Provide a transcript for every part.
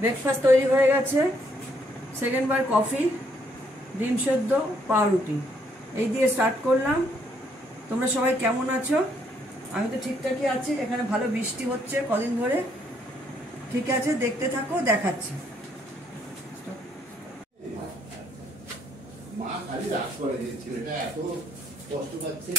Breakfast তৈরি হয়ে গেছে। সেকেন্ড বার কফি, ডিম সেদ্ধ, পাউরুটি এই দিয়ে স্টার্ট করলাম। তোমরা সবাই কেমন আছো? আমি তো ঠিকঠাকই আছি। এখানে ভালো বৃষ্টি হচ্ছে কদিন ধরে। ঠিক আছে, দেখতে থাকো, দেখাচ্ছি। মা খালি রাগ করে যে ছেলেটা এত কষ্ট পাচ্ছে।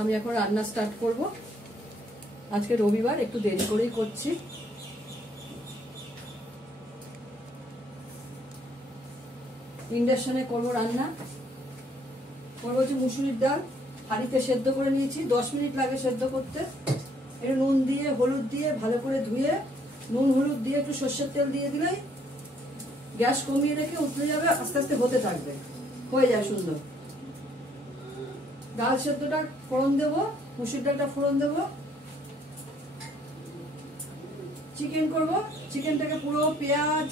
আমি এখন রান্না স্টার্ট করব। আজকে রবিবার, একটু দেরি করেই করছি। ইন্ডাকশনে করবো রান্না। করবো হচ্ছে মুসুরির ডাল। হাঁড়িতে সেদ্ধ করে নিয়েছি, 10 মিনিট লাগে সেদ্ধ করতে। একটু নুন দিয়ে হলুদ দিয়ে ভালো করে ধুয়ে, নুন হলুদ দিয়ে একটু সর্ষের তেল দিয়ে দিলেই গ্যাস কমিয়ে রেখে উঠতে যাবে, আস্তে আস্তে হতে থাকবে, হয়ে যায় সুন্দর। ডাল সেদ্ধটা ফোড়ন দেবো, মুসুর ডালটা ফোড়ন দেবো। চিকেন করব। চিকেনটাকে পুরো পেঁয়াজ,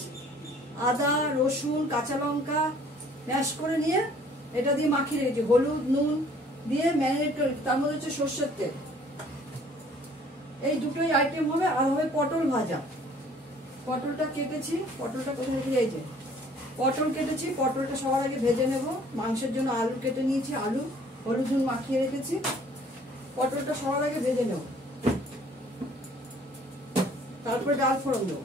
আদা, রসুন, কাঁচা লঙ্কা ম্যাশ করে নিয়ে এটা দিয়ে মাখিয়ে রেখেছি, হলুদ নুন দিয়ে ম্যারিনেট করে। তার মধ্যে হচ্ছে সর্ষের তেল। এই দুটোই আইটেম হবে। আর হবে পটল ভাজা। পটলটা কেটেছি, পটলটা কোথায় রেখে যাইছে, পটল কেটেছি, পটলটা সবার আগে ভেজে নেব। মাংসের জন্য আলু কেটে নিয়েছি, আলু হলুদ নুন মাখিয়ে রেখেছি। পটলটা সবার আগে ভেজে নেব, তারপরে ডাল ফোড়ন দেবো।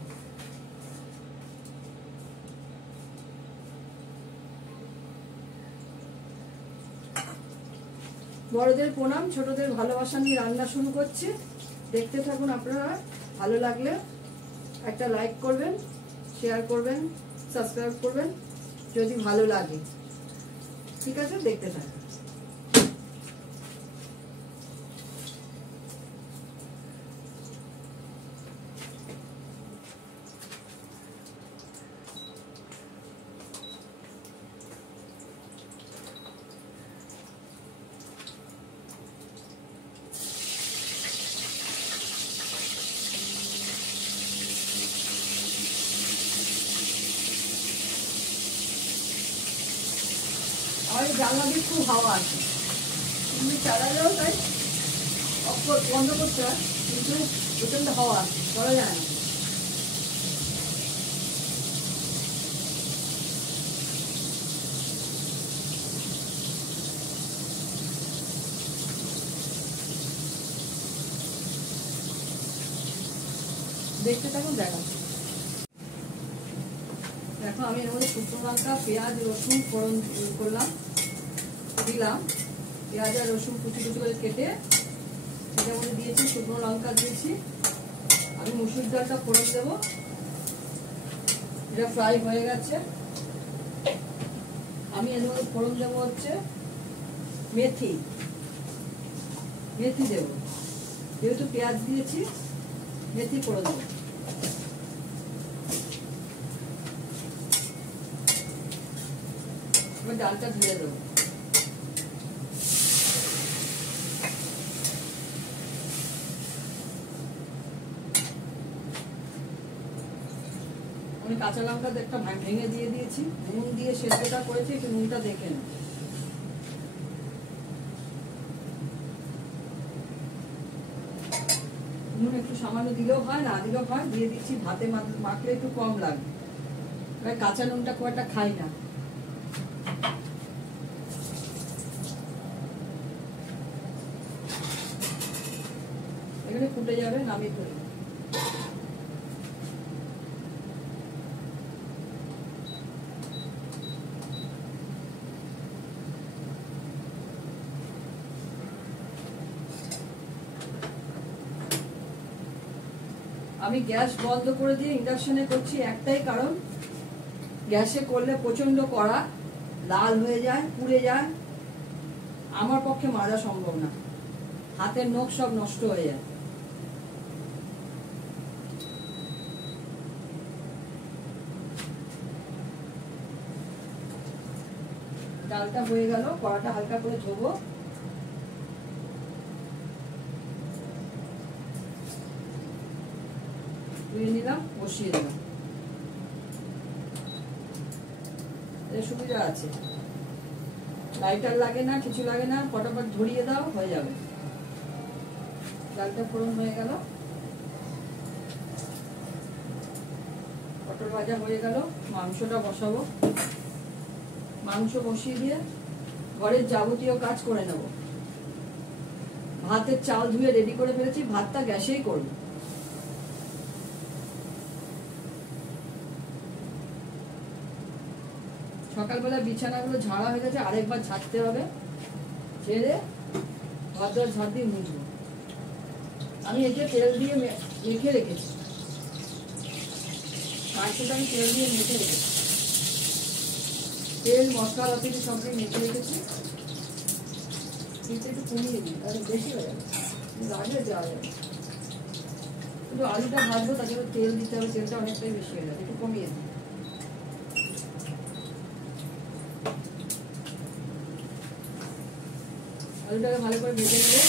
বড়দের প্রণাম, ছোটদের ভালোবাসা নিয়ে রান্না শুরু করছি। দেখতে থাকুন আপনারা। ভালো লাগলে একটা লাইক করবেন, শেয়ার করবেন, সাবস্ক্রাইব করবেন যদি ভালো লাগে। ঠিক আছে, দেখতে থাকুন। আর জানলা দিয়ে খুব হাওয়া আছে, তুমি চালালেও তাই বন্ধ করতে হয়, কিন্তু প্রচন্ড হাওয়া করা যায় না। দেখতে থাকুন, দেখাচ্ছি। দেখো, আমি এর মধ্যে শুকনো লঙ্কা, পেঁয়াজ, রসুন ফোড়ন করলাম, দিলাম। পেঁয়াজ আর রসুন কুচি কুচি করে কেটে সেটার মধ্যে দিয়েছি, শুকনো লঙ্কা দিয়েছি। আমি মুসুর ডালটা ফোড়ন দেবো। এটা ফ্রাই হয়ে গেছে। আমি এর মধ্যে ফোড়ন দেবো হচ্ছে মেথি। মেথি দেবো, যেহেতু পেঁয়াজ দিয়েছি, মেথি ফোড়ন দেবো। এবার ডালটা ধুয়ে দেবো। আমি কাঁচা লঙ্কা একটা ভেঙে দিয়ে দিয়েছি, নুন দিয়ে সেদ্ধটা করেছি, একটু নুনটা দেখে না। নুন একটু সামান্য দিলেও হয়, না দিলেও হয়, দিয়ে দিচ্ছি। ভাতে মাখলে একটু কম লাগবে। এবার কাঁচা নুনটা খুব একটা খাই না। এখানে ফুটে যাবে, নামিয়ে ফেলবে। আমি গ্যাস বন্ধ করে দিয়ে ইন্ডাকশনে করছি, একটাই কারণ, গ্যাসে করলে প্রচন্ড কড়া, লাল হয়ে যায়, পুড়ে যায়। আমার পক্ষে মাজা সম্ভব না, হাতের নখ সব নষ্ট হয়ে যায়। ডালটা হয়ে গেল, কড়াটা হালকা করে ধোবো। ধুয়ে নিলাম, বসিয়ে দিলাম। সুবিধা আছে, লাইটার লাগে না, কিছু লাগে না, ফটাফট ধরিয়ে দাও, হয়ে যাবে। ডালটা ফোড়ন হয়ে গেল। পটল ভাজা হয়ে গেল, মাংসটা বসাবো। মাংস বসিয়ে দিয়ে ঘরের যাবতীয় কাজ করে নেব। ভাতের চাল ধুয়ে রেডি করে ফেলেছি, ভাতটা গ্যাসেই করব। সকালবেলা বিছানাগুলো ঝাড়া হয়ে গেছে, আরেকবার ঝাড়তে হবে। ঝেড়ে ঘর দর ঝাড় দিয়ে মুছবো। আমি এতে তেল দিয়ে মেখে রেখেছি, মাংসটা আমি তেল দিয়ে মেখে রেখেছি। তেল মশলা থেকে সবই মেখে রেখেছি। একটু কমিয়ে দিই, তাহলে বেশি হয়ে যাবে, রাগে যাওয়া যাবে। কিন্তু আলুটা ভাজবো, তার জন্য তেল দিতে হবে, তেলটা অনেকটাই বেশি হয়ে যাবে, একটু কমিয়ে দিই। আলুটাকে ভালো করে ভেজে নেবো।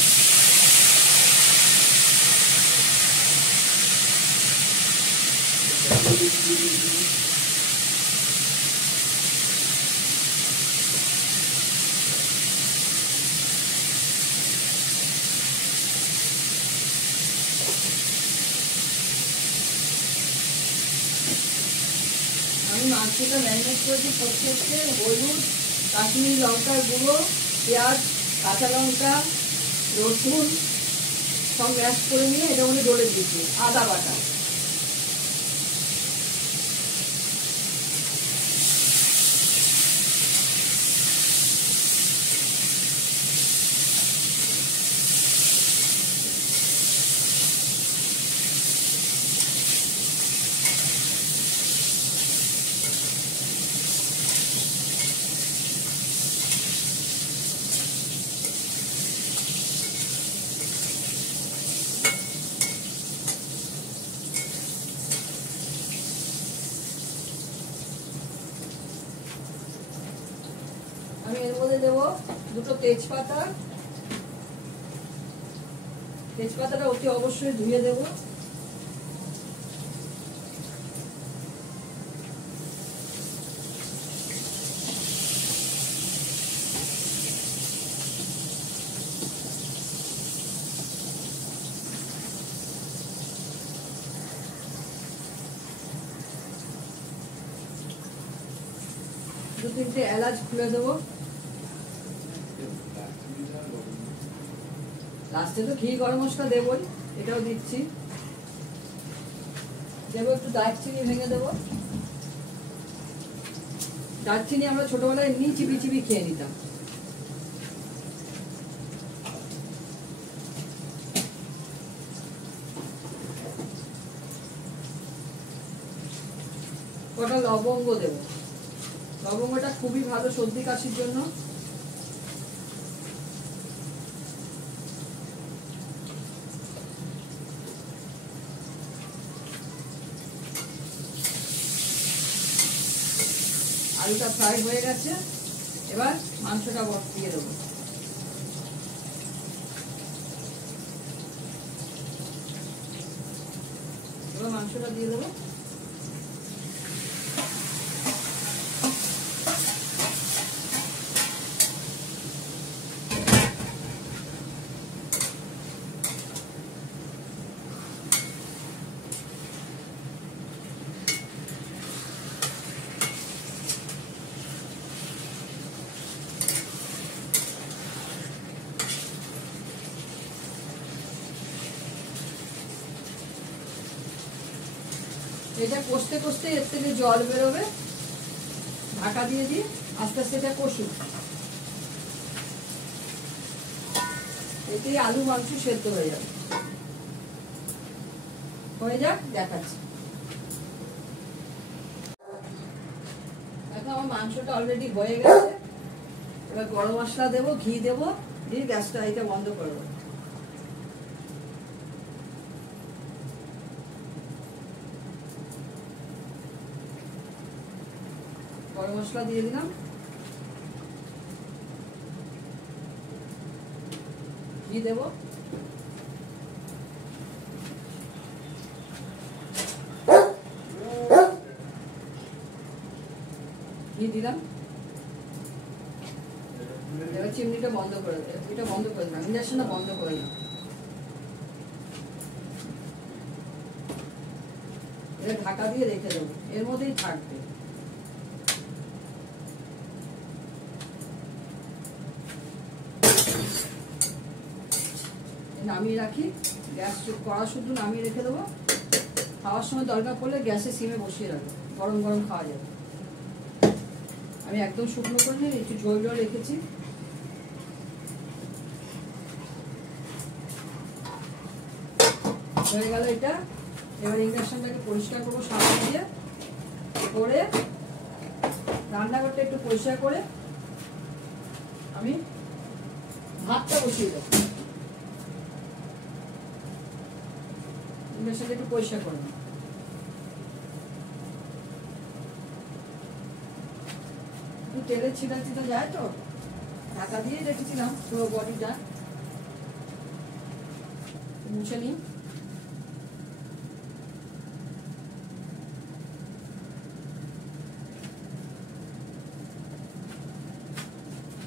আমি মাংসটা ম্যারিনেট করেছি সরষে, হলুদ, কাশ্মীরি লঙ্কার গুঁড়ো, পেঁয়াজ, কাঁচা লঙ্কা, রসুন সব ম্যাশ করে নিয়ে এটা মধ্যে ডলে দিয়েছি, আদা বাটা। আমি এর মধ্যে দেবো দুটো তেজপাতা। তেজপাতাটা অতি অবশ্যই ধুয়ে দেবো। দু তিনটে এলাচ খুলে দেবো। লাস্টে তো ঘি গরম মশলা দেবই, এটাও দিচ্ছি। দেবো একটু দারচিনি, ভেঙে দেবো। দারচিনি আমরা ছোটবেলায় এমনি চিবি চিবি খেয়ে নিতাম। কটা লবঙ্গ দেবো। লবঙ্গটা খুবই ভালো সর্দি কাশির জন্য। আলুটা ফ্রাই হয়ে গেছে, এবার মাংসটা দিয়ে দেবো। এবার মাংসটা দিয়ে দেবো। এটা কষতে কষতে এর থেকে জল বেরোবে, ঢাকা দিয়ে দিয়ে আস্তে আস্তে এটা কষুন। এতেই আলু মাংস সেদ্ধ হয়ে যাবে। হয়ে যাক, দেখাচ্ছি। এখন আমার মাংসটা অলরেডি হয়ে গেছে। এবার গরম মশলা দেবো, ঘি দেবো, দিয়ে গ্যাসটা এটা বন্ধ করবো। গরম মশলা দিয়ে দিলাম, ঘি দেবো, ঘি দিলাম। এবার চিমনিটা বন্ধ করে দেবো, এটা বন্ধ করে দিলাম, ইন্ডাকশনটা বন্ধ করে দিলাম। এটা ঢাকা দিয়ে রেখে দেবো, এর মধ্যেই থাকবে। নামিয়ে রাখি, গ্যাস কড়া শুধু নামিয়ে রেখে দেবো। খাওয়ার সময় দরকার পড়লে গ্যাসে সিমে বসিয়ে রাখবো, গরম গরম খাওয়া যাবে। আমি একদম শুকনো করে নিয়ে একটু ঝোল ঝোল রেখেছি। হয়ে গেল এটা। এবার ইন্ডাকশনটাকে পরিষ্কার করবো সাবান দিয়ে, করে রান্নাঘরটা একটু পরিষ্কার করে আমি ভাতটা বসিয়ে দেবো। ইন্ডাকশনটা একটু পরিষ্কার করে নেব। একটু তেলের ছিটা ছিটা যায় তো, ঢাকা দিয়ে রেখেছিলাম পুরো বডিটা, মুছে নিই।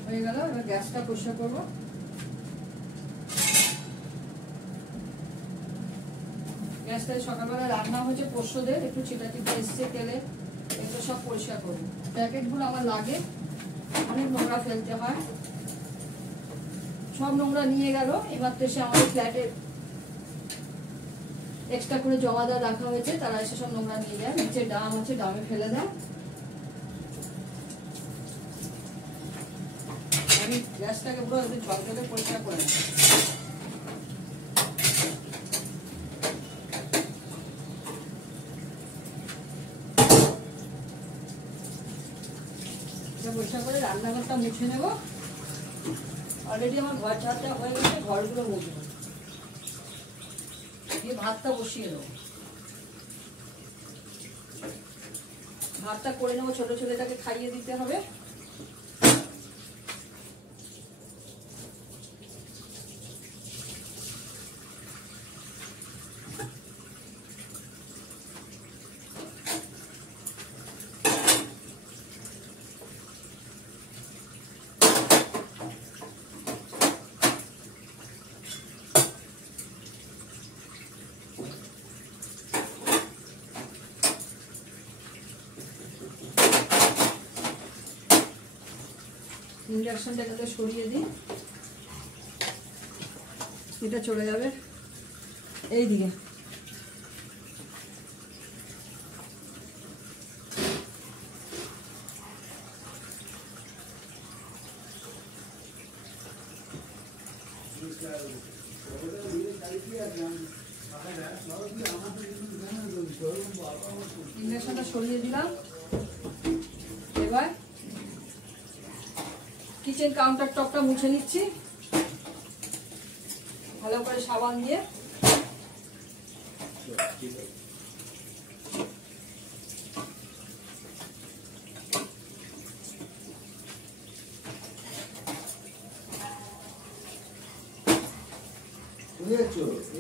হয়ে গেল, এবার গ্যাসটা পরিষ্কার করবো। গ্যাসটা সকালবেলা রান্না হয়েছে পোস্তদের, একটু ছিটা ছিটা এসছে তেলে, এগুলো সব পরিষ্কার করবো। প্যাকেটগুলো আমার লাগে, অনেক নোংরা ফেলতে হয়, সব নোংরা নিয়ে গেল। এবার তো এসে আমাদের ফ্ল্যাটে এক্সট্রা করে জমা দেওয়া রাখা হয়েছে, তারা এসে সব নোংরা নিয়ে যায়। নিচে ডাম আছে, ডামে ফেলে দেয়। আমি গ্যাসটাকে পুরো ঝকঝকে পরিষ্কার করে নেব। পরিষ্কার করে রান্নাঘরটা মুছে নেব। অলরেডি আমার ঘর ঝাড়টা হয়ে গেছে, ঘরগুলো মুছবো, দিয়ে ভাতটা বসিয়ে দেবো। ভাতটা করে নেবো, ছোট ছেলেটাকে খাইয়ে দিতে হবে। ইন্ডাকশনটাকে সরিয়ে দিই, এটা চলে যাবে এই দিকে। ইন্ডাকশনটা সরিয়ে দিলাম। এবার কিচেন কাউন্টার টপটা মুছে নিচ্ছি ভালো করে সাবান দিয়ে।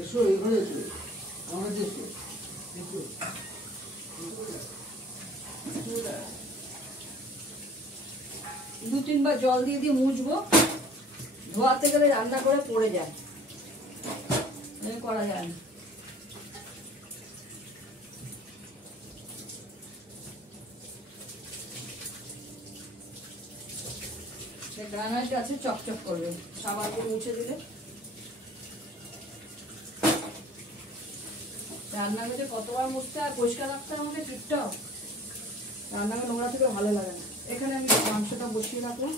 এসো এখানে এসো, আমার এসো দু তিনবার জল দিয়ে দিয়ে মুছবো, ধোয়াতে গেলে রান্না করে পড়ে যায়, করা যায় না। গ্রানাইট আছে, চকচক করবে সাবান দিয়ে মুছে দিলে। রান্নাঘরে কতবার মুছতে আর পরিষ্কার রাখতে আমাকে ঠিকঠাক, রান্নাঘর নোংরা থেকে ভালো লাগে না। এখানে আমি মাংসটা বসিয়ে রাখলাম।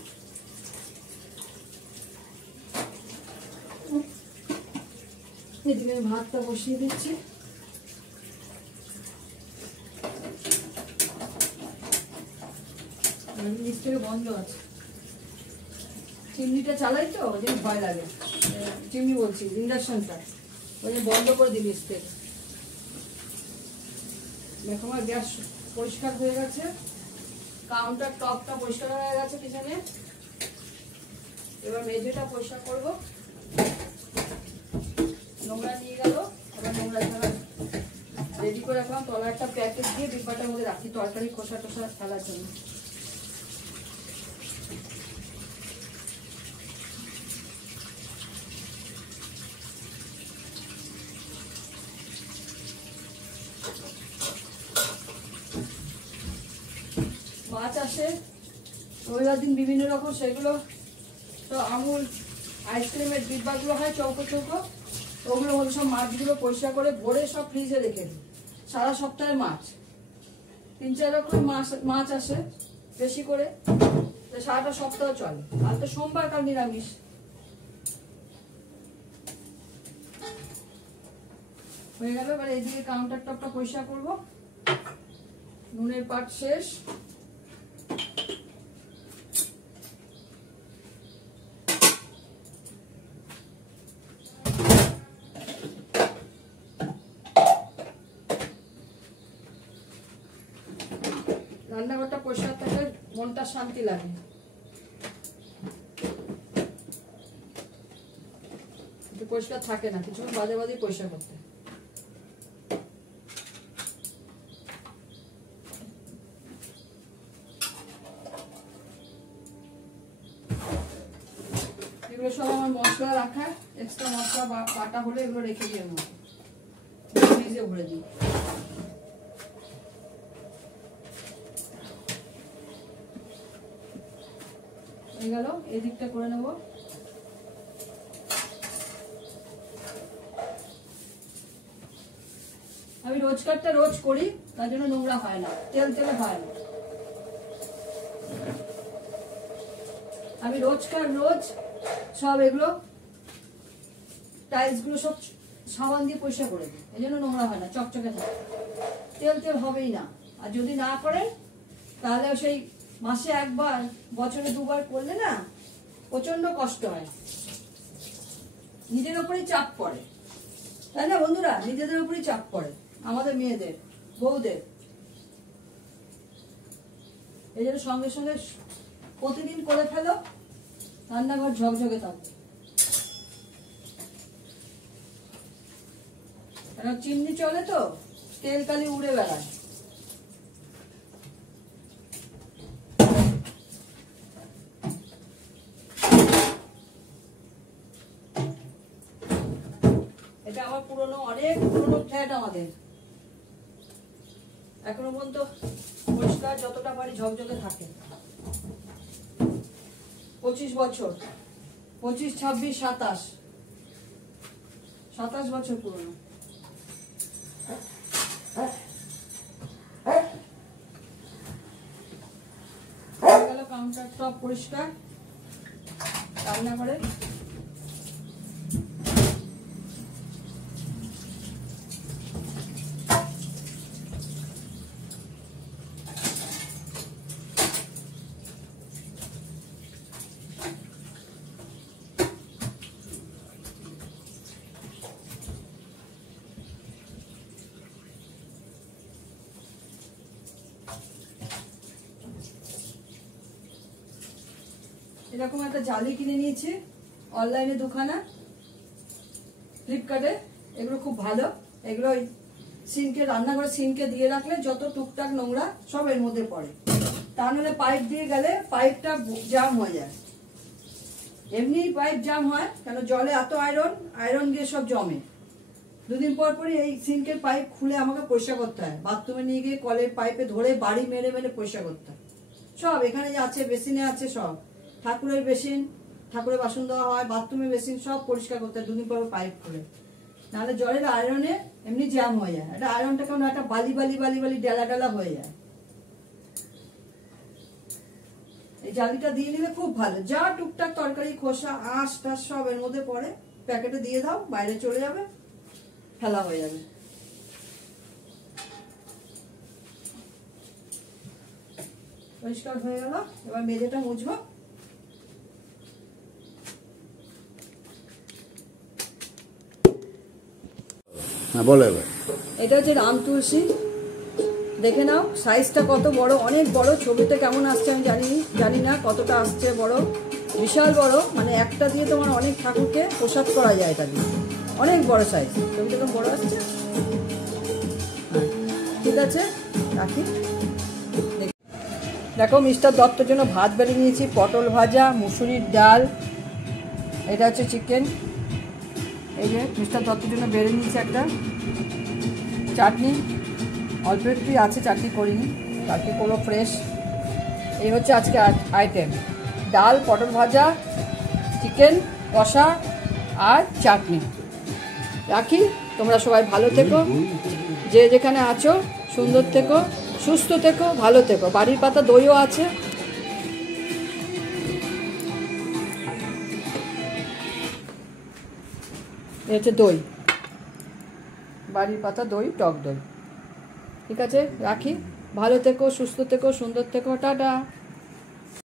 এদিকে আমি ভাতটা বসিয়ে দিচ্ছি। নিচ থেকে বন্ধ আছে, চিমনিটা চালাই তো ওই জন্য ভয় লাগে। চিমনি বলছি, ইন্ডাকশনটা ওই জন্য বন্ধ করে দিই নিচ থেকে। দেখো আমার গ্যাস পরিষ্কার হয়ে গেছে, কাউন্টার টপটা পরিষ্কার হয়ে গেছে পিছনে। এবার মেঝেটা পরিষ্কার করব, নোংরা নিয়ে গেল। এবার নোংরা ছাড়া রেডি করে রাখলাম, তলা একটা প্যাকেট দিয়ে ডিব্বাটার মধ্যে রাখি তরকারি খোসা টোসা ফেলার জন্য। মাছ আসে রবিবার দিন বিভিন্ন রকম, সেগুলো তো আমুল আইসক্রিমের ডিব্বাগুলো হয় চৌকো চৌকো, ওগুলো হলো সব মাছগুলো পরিষ্কার করে ভরে সব ফ্রিজে রেখে দিই। সারা সপ্তাহে মাছ 3-4 রকম মাছ আসে বেশি করে, সারাটা সপ্তাহ চলে। আর তো সোমবার কাল নিরামিষ। হয়ে গেল। এবার এইদিকে কাউন্টার টপটা পরিষ্কার করবো। নুনের পাট শেষ। রান্নাঘরটা পরিষ্কার থাকলে মনটা শান্তি লাগে। পরিষ্কার থাকে না, কিছুক্ষণ বাজে বাজে পরিষ্কার করতে। এগুলো সব আমার মশলা রাখা, এক্সট্রা মশলা বাটা হলে এগুলো রেখে দিয়ে ফ্রিজে ভরে দিই। হয়ে গেল। এদিকটা করে নেব। আমি রোজকারটা রোজ করি, তার জন্য নোংরা হয় না, তেল তেলে হয় না। আমি রোজকার রোজ সব এগুলো টাইলস গুলো সব সাবান দিয়ে পরিষ্কার করে দিই, এই জন্য নোংরা হয় না, চকচকে থাকে, তেল তেল হবেই না। আর যদি না করেন তাহলে সেই মাসে একবার বছরে 2 বার করলে না প্রচন্ড কষ্ট হয়, নিজের উপরেই চাপ পড়ে, তাই না বন্ধুরা? নিজেদের উপরেই চাপ পড়ে আমাদের মেয়েদের, বউদের। এই জন্য সঙ্গে সঙ্গে প্রতিদিন করে ফেলো, রান্নাঘর ঝকঝকে থাকবে। কারণ চিমনি চলে তো, তেল কালি উড়ে বেড়ায়। এটা আমার পুরনো, অনেক পুরনো ফ্ল্যাট আমাদের, এখনো পর্যন্ত পরিষ্কার যতটা পারি ঝকঝকে থাকে। 25 বছর, 25, 26, 27 বছর পুরনো। কাউন্টার টপ পরিষ্কার, রান্না করে এরকম একটা জালি কিনে নিয়েছি অনলাইনে, দুখানা ফ্লিপকার্টে। এগুলো খুব ভালো, এগুলো সিনকে, রান্নাঘরে সিনকে দিয়ে রাখলে যত টুকটাক নোংরা সব এর মধ্যে পড়ে। তা নাহলে পাইপ দিয়ে গেলে পাইপটা জাম হয়ে যায়। এমনি পাইপ জাম হয় কেন, জলে এত আয়রন গিয়ে সব জমে। 2 দিন পর পরই এই সিনকের পাইপ খুলে আমাকে পরিষ্কার করতে হয়, বাথরুমে নিয়ে গিয়ে কলের পাইপে ধরে বাড়ি মেরে মেরে পরিষ্কার করতে হয়। সব এখানে যে আছে, বেসিনে আছে, সব ঠাকুরের বেসিন, ঠাকুরের বাসন দেওয়া হয়, বাথরুমের বেসিন সব পরিষ্কার করতে হয় 2 দিন পর পাইপ খুলে। নাহলে জলের আয়রনে এমনি জ্যাম হয়ে যায়, এটা আয়রনটা কেমন একটা বালি বালি বালি বালি ডেলা ডেলা হয়ে যায়। এই জালিটা দিয়ে নিলে খুব ভালো, যা টুকটাক তরকারি খোসা আঁশ টাশ সব এর মধ্যে পড়ে প্যাকেটে দিয়ে দাও, বাইরে চলে যাবে, ফেলা হয়ে যাবে। পরিষ্কার হয়ে গেল। এবার মেঝেটা মুছবো। হ্যাঁ বলো এবার। এটা হচ্ছে রাম তুলসী, দেখে নাও সাইজটা কত বড়, অনেক বড়। ছবিতে কেমন আসছে আমি জানি না কতটা আসছে, বড়, বিশাল বড়। মানে একটা দিয়ে তোমার অনেক ঠাকুরকে প্রসাদ করা যায়, এটা দিয়ে অনেক বড় সাইজ। ছবিটা কেমন বড় আসছে? ঠিক আছে, রাখি। দেখো মিস্টার দত্তর জন্য ভাত বেড়ে নিয়েছি, পটল ভাজা, মুসুরির ডাল, এটা হচ্ছে চিকেন। এই যে মিস্টার দত্তর জন্য বেড়ে নিয়েছি একটা চাটনি, অল্প একটুই আছে, চাটনি করিনি, চাটনি করবো ফ্রেশ। এই হচ্ছে আজকে আইটেম, ডাল, পটল ভাজা, চিকেন কষা আর চাটনি। রাখি, তোমরা সবাই ভালো থেকো, যে যেখানে আছো সুন্দর থেকো, সুস্থ থেকো, ভালো থেকো। বাড়ির পাতা দইও আছে। এই হচ্ছে দই, বাড়ির পাতা দই, টক দই। ঠিক আছে, রাখি, ভালো থেকো, সুস্থ থেকো, সুন্দর থেকো, টাটা।